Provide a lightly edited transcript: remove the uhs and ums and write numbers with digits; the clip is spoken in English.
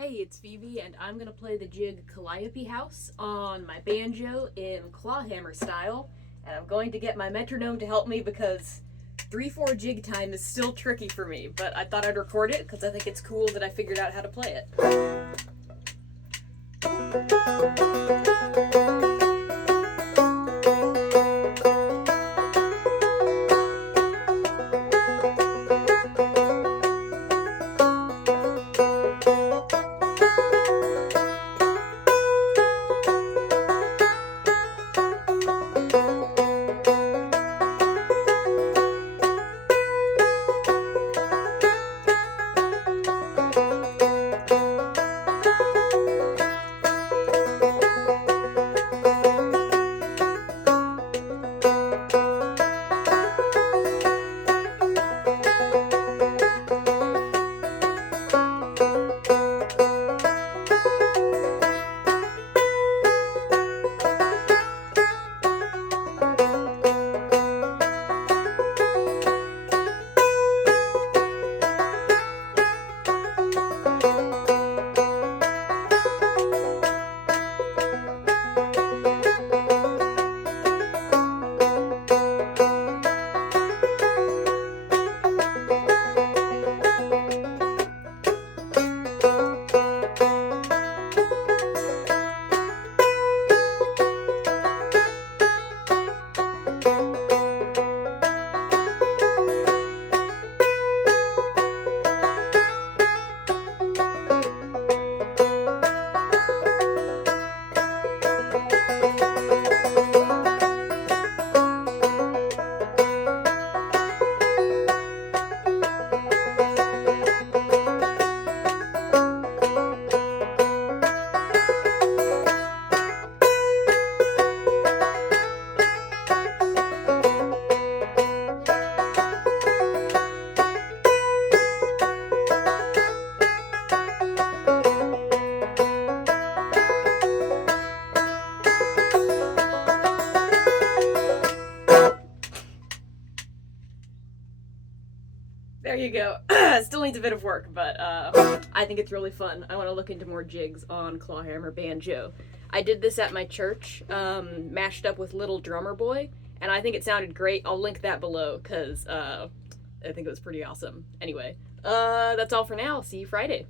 Hey, it's Phoebe, and I'm gonna play the jig Calliope House on my banjo in Clawhammer style, and I'm going to get my metronome to help me because 3/4 jig time is still tricky for me, but I thought I'd record it because I think it's cool that I figured out how to play it. There you go. Still needs a bit of work, but I think it's really fun. I want to look into more jigs on Clawhammer banjo. I did this at my church, mashed up with Little Drummer Boy, and I think it sounded great. I'll link that below, because I think it was pretty awesome. Anyway, that's all for now. See you Friday.